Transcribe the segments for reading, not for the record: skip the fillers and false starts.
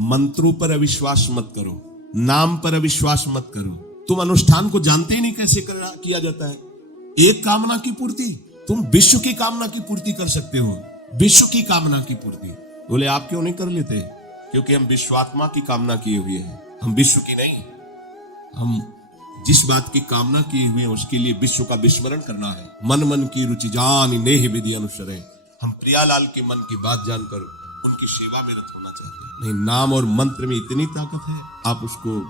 मंत्रों पर अविश्वास मत करो, नाम पर अविश्वास मत करो। तुम अनुष्ठान को जानते ही नहीं कैसे किया जाता है। एक कामना की पूर्ति, तुम विश्व की कामना की पूर्ति कर सकते हो, विश्व की कामना की पूर्ति। बोले आप क्यों नहीं कर लेते? क्योंकि हम विश्वात्मा की कामना किए हुए हैं, हम विश्व की नहीं। हम जिस बात की कामना किए हुए हैं उसके लिए विश्व का विस्मरण करना है। मन मन की रुचि जान नेह विधि अनुसरे। हम प्रियालाल के मन की बात जानकर उनकी सेवा में रत होना चाहते हैं। नहीं, नाम और मंत्र में इतनी ताकत है, आप उसको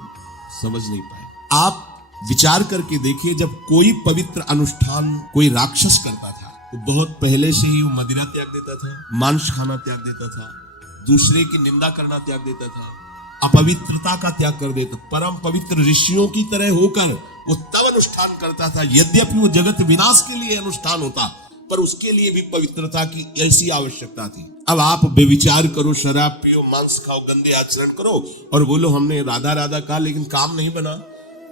समझ नहीं पाए। आप विचार करके देखिए, जब कोई पवित्र अनुष्ठान कोई राक्षस करता था तो बहुत पहले से ही वो मदिरा त्याग देता था, मांस खाना त्याग देता था, दूसरे की निंदा करना त्याग देता था, अपवित्रता का त्याग कर देता। परम पवित्र ऋषियों की तरह होकर वो तब अनुष्ठान करता था। यद्यपि वो जगत विनाश के लिए अनुष्ठान होता, पर उसके लिए भी पवित्रता की ऐसी आवश्यकता थी। अब आप बेविचार करो, शराब पियो, मांस खाओ, गंदे आचरण करो और बोलो हमने राधा राधा कहा लेकिन काम नहीं बना।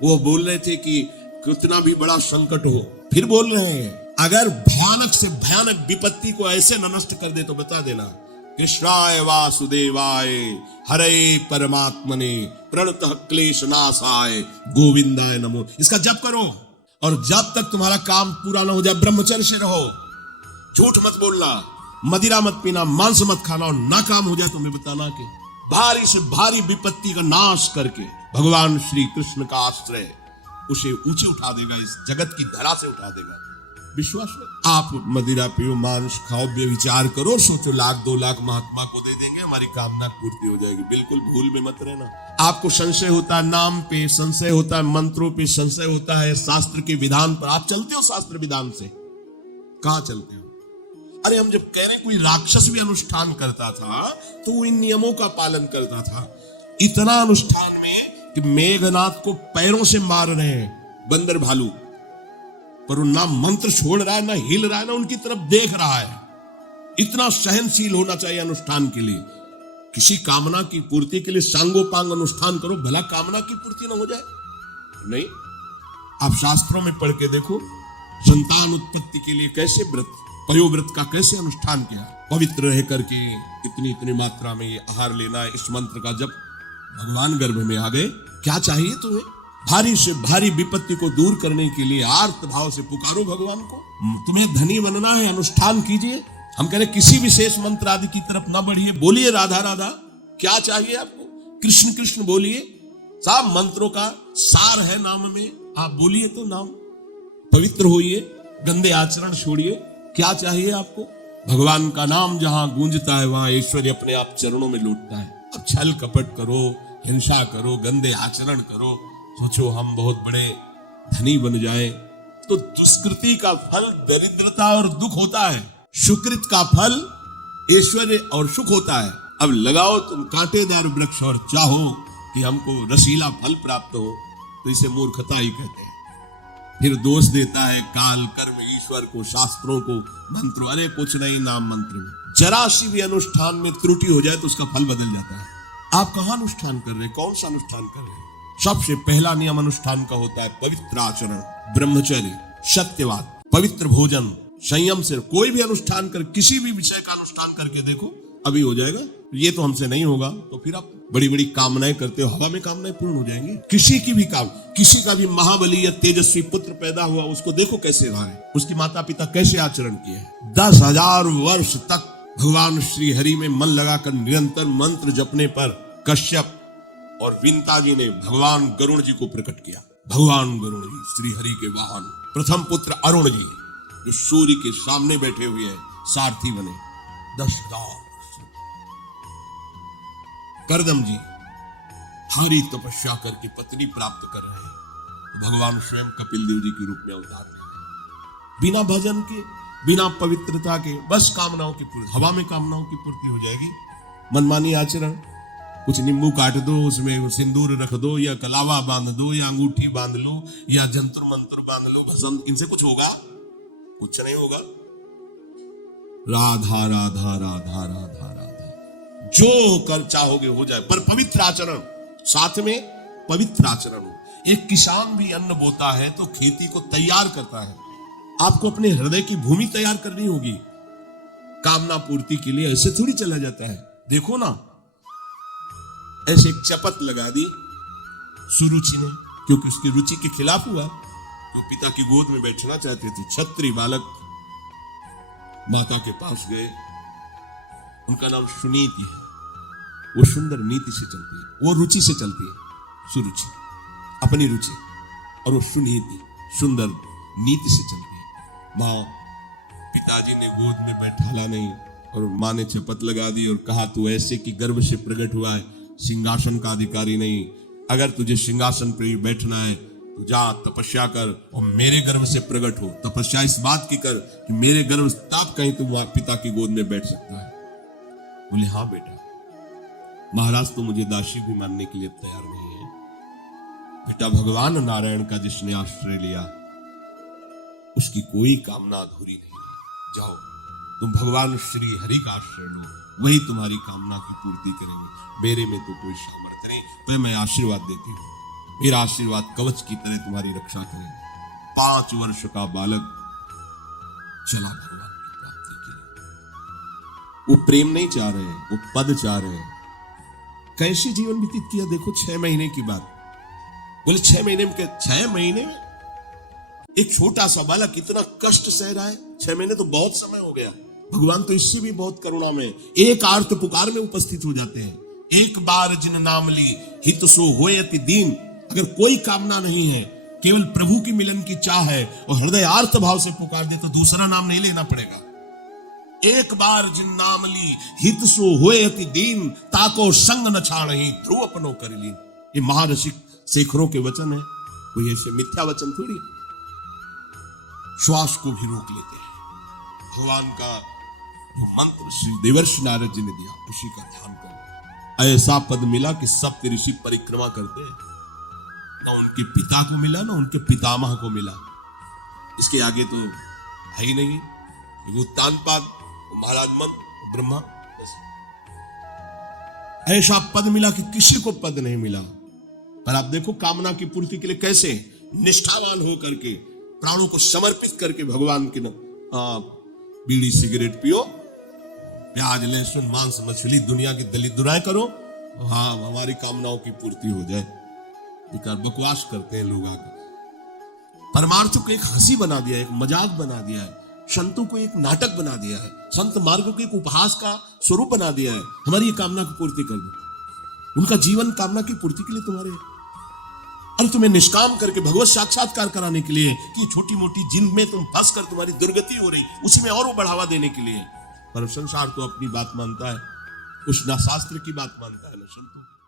वो बोल रहे थे कि कितना भी बड़ा संकट हो, फिर बोल रहे हैं। अगर भयानक से भयानक विपत्ति को ऐसे नष्ट कर दे तो बता देना, कृष्णाय वासुदेवाय हरे परमात्मने प्रणतः क्लेश नाशाय गोविंदाय नमो। इसका जप करो और जब तक तुम्हारा काम पूरा ना हो जाए ब्रह्मचर्य से रहो। झूठ मत बोलना, मदिरा मत पीना, मांस मत खाना, और ना काम हो जाए तो मैं बताना कि भारी से भारी विपत्ति का नाश करके भगवान श्री कृष्ण का आश्रय उसे ऊंचे उठा देगा, इस जगत की धरा से उठा देगा। विश्वास है? आप मदिरा पियो, मांस खाओ, बेविचार करो, सोचो 1,00,000 2,00,000 महात्मा को दे देंगे, हमारी कामना पूर्ति हो जाएगी। बिल्कुल भूल में मत रहना। आपको संशय होता है नाम पे, संशय होता है मंत्रों पे, संशय होता है शास्त्र के विधान पर। आप चलते हो शास्त्र विधान से? कहां चलते हो? अरे हम जब कह रहे कोई राक्षस भी अनुष्ठान करता था तो वो इन नियमों का पालन करता था। इतना अनुष्ठान में कि मेघनाथ को पैरों से मार रहे हैं बंदर भालू, पर वो ना मंत्र छोड़ रहा है, ना हिल रहा है, ना उनकी तरफ देख रहा है। इतना सहनशील होना चाहिए अनुष्ठान के लिए। किसी कामना की पूर्ति के लिए सांगोपांग अनुष्ठान करो, भला कामना की पूर्ति ना हो जाए? नहीं। आप शास्त्रों में पढ़ के देखो, संतान उत्पत्ति के लिए कैसे व्रत, पयोव्रत का कैसे अनुष्ठान किया। पवित्र रह करके इतनी इतनी मात्रा में आहार लेना, इस मंत्र का जब भगवान गर्भ में आ गए। क्या चाहिए तुम्हें? भारी से भारी विपत्ति को दूर करने के लिए आर्त भाव से पुकारो भगवान को। तुम्हें धनी बनना है, अनुष्ठान कीजिए। हम कह रहे किसी विशेष मंत्र आदि की तरफ ना बढ़िए, बोलिए राधा राधा। क्या चाहिए आपको? कृष्ण कृष्ण बोलिए। सब मंत्रों का सार है नाम में, आप बोलिए तो नाम। पवित्र होइए, गंदे आचरण छोड़िए। क्या चाहिए आपको? भगवान का नाम जहां गूंजता है वहां ऐश्वर्य अपने आप चरणों में लौटता है। अब छल कपट करो, हिंसा करो, गंदे आचरण करो, सोचो हम बहुत बड़े धनी बन जाए, तो दुष्कृति का फल दरिद्रता और दुख होता है, सुकृत का फल ऐश्वर्य और सुख होता है। अब लगाओ तुम कांटेदार वृक्ष और चाहो कि हमको रसीला फल प्राप्त हो, तो इसे मूर्खता ही कहते हैं। फिर दोष देता है काल, कर्म, ईश्वर को, शास्त्रों को, मंत्रों। अरे कुछ नहीं, नाम मंत्र में जरा सी भी अनुष्ठान में त्रुटि हो जाए तो उसका फल बदल जाता है। आप कहां अनुष्ठान कर रहे हैं? कौन सा अनुष्ठान कर रहे हैं? सबसे पहला नियम अनुष्ठान का होता है पवित्र आचरण, ब्रह्मचर्य, सत्यवाद, पवित्र भोजन, संयम से। कोई भी अनुष्ठान कर, किसी भी विषय का अनुष्ठान करके देखो, अभी हो जाएगा। ये तो हमसे नहीं होगा, तो फिर आप बड़ी बड़ी कामनाएं करते हो, हवा में कामनाएं पूर्ण हो जाएंगी। किसी की भी किसी का भी महाबली या तेजस्वी पुत्र पैदा हुआ, उसको देखो कैसे रहा है, उसके माता पिता कैसे आचरण किए हैं। 10,000 वर्ष तक भगवान श्री हरि में मन लगाकर निरंतर मंत्र जपने पर कश्यप और विंता जी ने भगवान गरुण जी को प्रकट किया। भगवान गरुण जी श्री हरि के वाहन, प्रथम पुत्र अरुण जी जो सूर्य के सामने बैठे हुए हैं, सारथी बने। 10,000 करदम जी पूरी तपस्या करके पत्नी प्राप्त कर रहे हैं, भगवान स्वयं कपिल देव जी के रूप में अवतार ले रहे हैं। बिना भजन के, बिना पवित्रता के, बस कामनाओं की पूर्ति, हवा में कामनाओं की पूर्ति हो जाएगी। मनमानी आचरण, कुछ नींबू काट दो, उसमें सिंदूर रख दो, या कलावा बांध दो, या अंगूठी बांध लो, या जंतर मंत्र बांध लो, भजन, इनसे कुछ होगा? कुछ नहीं होगा। राधा राधा राधा राधा राधा, जो कर चाहोगे हो जाए, पर पवित्र आचरण, साथ में पवित्र आचरण हो। एक किसान भी अन्न बोता है तो खेती को तैयार करता है। आपको अपने हृदय की भूमि तैयार करनी होगी कामना पूर्ति के लिए। ऐसे थोड़ी चला जाता है। देखो ना, ऐसे एक चपत लगा दी सुरुचि ने, क्योंकि उसकी रुचि के खिलाफ हुआ। वो पिता की गोद में बैठना चाहते थे। छत्री बालक माता के पास गए। उनका नाम सुनीति है। वो सुंदर नीति से चलती है, वो रुचि से चलती है। सुरुचि अपनी रुचि, और वो सुनीति सुंदर नीति से चलती है। माँ पिताजी ने गोद में बैठाला नहीं, और माँ ने शपथ लगा दी और कहा, तू ऐसे कि गर्भ से प्रकट हुआ है, सिंहासन का अधिकारी नहीं। अगर तुझे सिंहासन पर बैठना है तो जा तपस्या कर और मेरे गर्भ से प्रकट हो। तपस्या इस बात की कर कि मेरे गर्भ तब कहीं तुम पिता की गोद में बैठ सकता है। बोले, हाँ बेटा। महाराज तो मुझे दासी भी मानने के लिए तैयार नहीं है। बेटा, भगवान नारायण का जिसने आश्रय लिया उसकी कोई कामना अधूरी नहीं है। जाओ, तुम भगवान श्री हरि का आश्रय लो, वही तुम्हारी कामना की पूर्ति करेंगे। मेरे में तो कोई सामर्थ्य नहीं, पर मैं आशीर्वाद देती हूँ। मेरा आशीर्वाद कवच की तरह तुम्हारी रक्षा करेगा। 5 वर्ष का बालक चला भगवान की प्राप्ति के लिए। वो प्रेम नहीं चाह रहे हैं, वो पद चाह रहे हैं। कैसे जीवन व्यतीत किया देखो। 6 महीने की बात। बोले 6 महीने में, 6 महीने में एक छोटा सा बालक इतना कष्ट सह रहा है। 6 महीने तो बहुत समय हो गया। भगवान तो इससे भी बहुत करुणा में एक आर्त पुकार में उपस्थित हो जाते हैं। एक बार जिन नाम ली हित सो होयति दीन। अगर कोई कामना नहीं है, केवल प्रभु की मिलन की चाह है और हृदय आर्त भाव से पुकार दे, तो दूसरा नाम नहीं लेना पड़ेगा। एक बार जिन नाम ली हित सो होयति दीन, ताको संग न छाड़हि ध्रुव अपनो कर लीन। ये महारसिक शेखरों के वचन है, कोई ऐसे मिथ्या वचन थोड़ी। श्वास को भी रोक लेते हैं। भगवान का जो मंत्र श्री देवर्षि नारद जी ने दिया, उसी का ध्यान करो। ऐसा पद मिला कि सब ऋषि परिक्रमा करते हैं। ना उनके पिता को मिला, ना उनके पितामह को मिला। इसके आगे तो है ही नहीं। वो तानपाद, महाराज मंत्र, ब्रह्मा, ऐसा पद मिला कि किसी को पद नहीं मिला। पर आप देखो, कामना की पूर्ति के लिए कैसे निष्ठावान हो करके, प्राणों को समर्पित करके भगवान के नाम। बीड़ी सिगरेट पियो, प्याज लहसुन मांस मछली दुनिया की दलित दुराएं करो, हाँ हमारी कामनाओं की पूर्ति हो जाए। बेकार बकवास करते हैं लोग आकर। परमार्थ को एक हंसी बना दिया है, एक मजाक बना दिया है। संतों को एक नाटक बना दिया है। संत मार्ग को एक उपहास का स्वरूप बना दिया है। हमारी ये कामना की पूर्ति कर दो। उनका जीवन कामना की पूर्ति के लिए तुम्हारे, और तुम्हें निष्काम करके भगवत साक्षात्कार कराने के लिए कि छोटी मोटी जिन में तुम फंस कर तुम्हारी दुर्गति हो रही, उसी में और वो बढ़ावा देने के लिए। पर संसार तो अपनी बात मानता है, उस ना शास्त्र की बात मानता है ना संतों की।